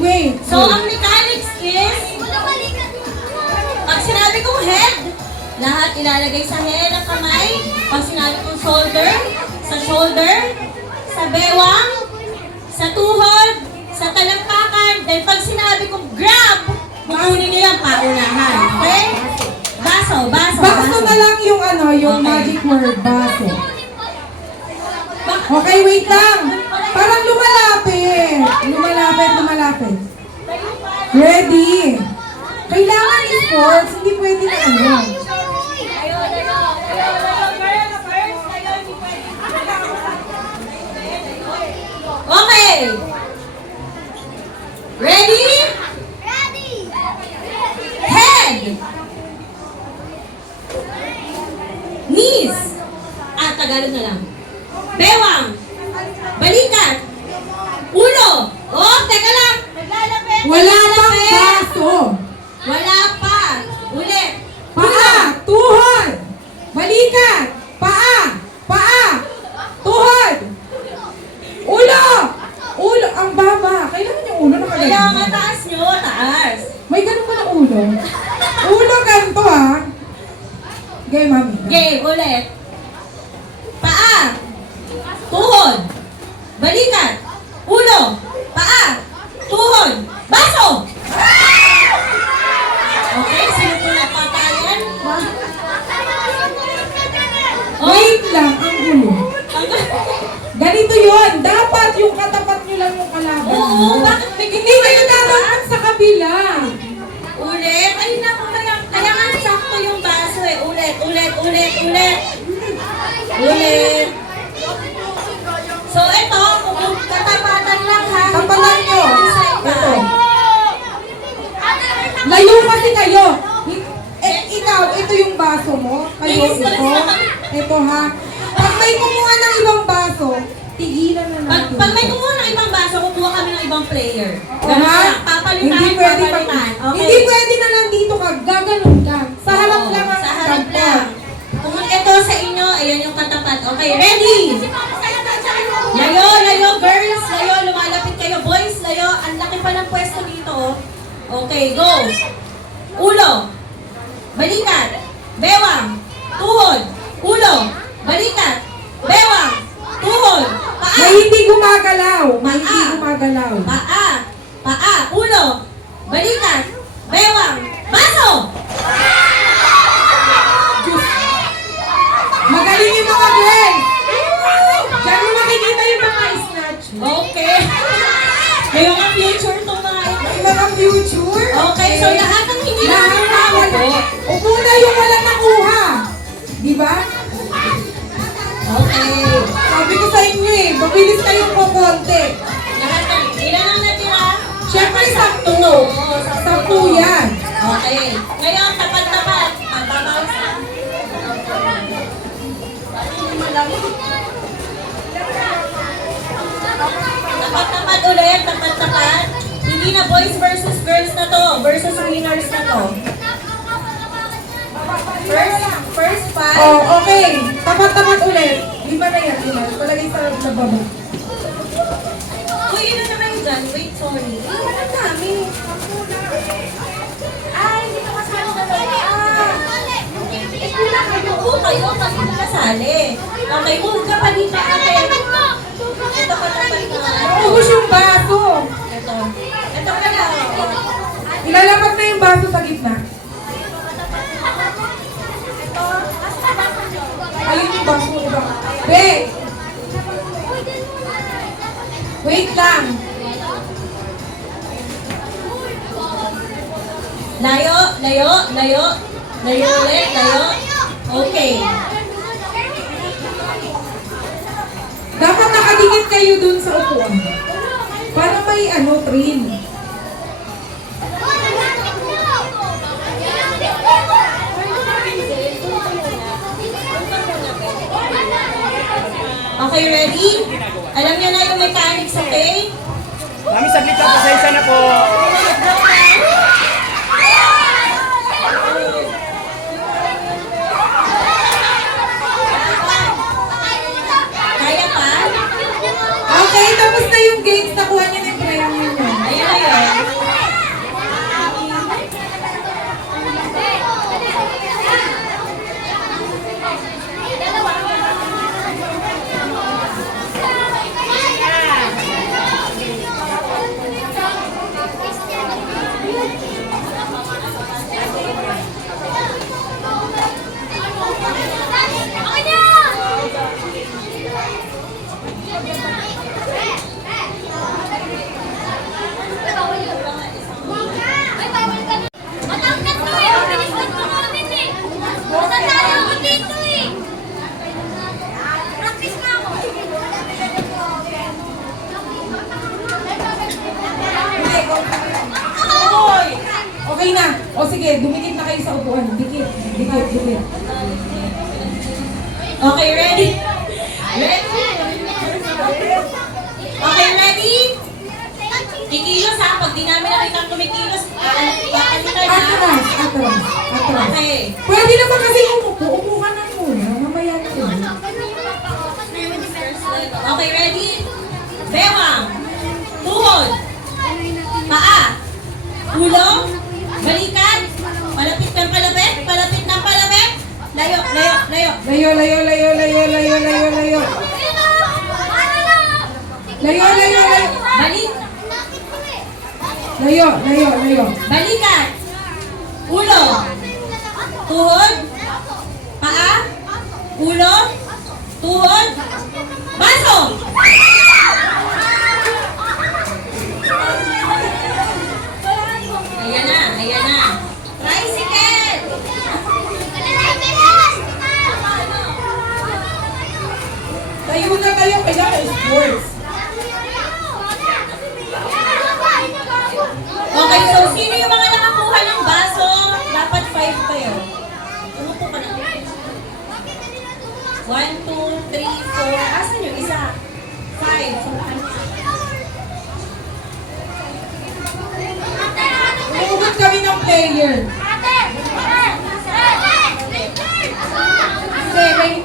wait. So, ang mechanics is, pag sinabi kong head, lahat ilalagay sa head ang kamay. Pag sinabi kong shoulder, sa shoulder, sa bewang, sa tuhod, sa talampakan. Then pag sinabi kong grab, kukunin niyo yung paunahan. Okay? Baso. Baso na lang yung ano, yung Okay. magic word, baso. Okay, wait lang. Parang lumalapit. Lumalapit. Ready. Kailangan sports, hindi pwede na ano. Okay. Ready? Head. Knees. Tagalog na lang. Bewang. Balikat. Ulo. Oh, teka lang. Naglalapit. Wala pang baso. Wala pa. Ulit. Paa, tuhod. Balikat. Paa. Tuhod. Ulo. Ang baba. Kailangan yung ulo Kaya nakagano. mataas nyo. Taas. May ganun pa na ulo. Ulo ganito ah. Okay, mami. Game. Ulit. Paa. Tuhod. Balikat. Ulo. Paa. Tuhod. Baso. Okay, sino po napatayan? Wait lang, ang ulo. Ganito yon. Dapat yung katapat nyo lang yung kalaban. Oo, bakit may Hindi kayo dapat sa kabila. Ulit. Ay, naku, kaya nga sakto yung baso eh. Ulit. So, ito, kung katapatan lang ha. Tapatan nyo. Sa iba. Ito. Layo kasi kayo. Ikaw, ito yung baso mo. Kayo, ito. Ito ha. Pag may kumuha ng ibang baso, tigilan na natin. Pag may kumuha ng ibang baso, kukuha kami ng ibang player. O ha? Hindi pwede papalitan. Okay. Hindi pwede na lang dito ka. Gaganon ka. Sa harap Oo, lang ang sa harap kampo. lang. Kung ito sa inyo, ayan yung katapat. Okay, ready? Layo, girls. Layo, lumalapit kayo. Boys, layo. Ang laki pa ng pwesto dito. Okay, go. Ulo. Balikat. Bewang. Tuhod. Ulo. Balikat. Bewang. Tuhod. Paa. May hindi gumagalaw. Paa. Ulo. Balikat. Bewang. Baso. Magaling yung mga girls. Diyan mo makikita yung mga snatch. Okay. May mga future tong mga ito. Yung mga future. Okay, so lahat ng hindi Lahat na nakuha wala. ko. Upo na yung wala nakuha. Di ba? Okay. Sabi ko sa inyo eh, mabilis kayong kukonti. Lahat ng, ilan ang natira? Siyempre, sakto. Oo, Sakto yan. Okay. Ngayon, tapat-tapat. Magbabawas na. Tapat-tapat ulit, tapat-tapat. Hindi na boys versus girls na to, versus winners na to. First five. Oh, okay. Tapat-tapat ulit. Lima na yan. Palagay sa lababo. Uy, ano naman yun dyan? Wait, sorry. Ang dami. Ay, hindi ka kasali na kulang kayo. Oo, kayo. Kasi nakasali. Okay, move ka pa dito. Ito ka tapat na. Ubus yung baso. Ito. Ito ka na. Ilalapat na yung baso sa gitna. Ayun yung baso. Diba? Be! Wait lang. Layo. Layo ulit, layo. Okay. Dapat nakadikit kayo dun sa upuan. Para may train. Okay, ready? Alam niyo na yung mechanics, okay? Mami, saglit lang, pasensya na po. Kaya pa? Okay, tapos na yung games. Nakuha niyo na yung premium niyo. Ayun na yun. sige, dumikit na kayo sa upuan. Dikit. Okay, ready? Okay, ready? Kikilos ha, pag di namin nakita kumikilos, kakalitan ha. Atras. Okay. Pwede naman kasi umupo. Upo ka na muna. Mamaya na yun. Okay, ready? Bewang. Tuhod. Paa. Ulo. Balikan. Palapit ng palapit. Layo. Layo. Balik. Layo. Balikan. Ulo. Tuhod. Paa. Ulo. Tuhod. Baso. Ayan na. Tricycle. Tayo na kayo. Kailangan sports. Okay, so sino yung mga nakakuha ng baso? Dapat 5 kayo. Umupo ka na. 1, 2, 3, 4. Asan yung isa? 5. Umugot kami ng player. Hindi, may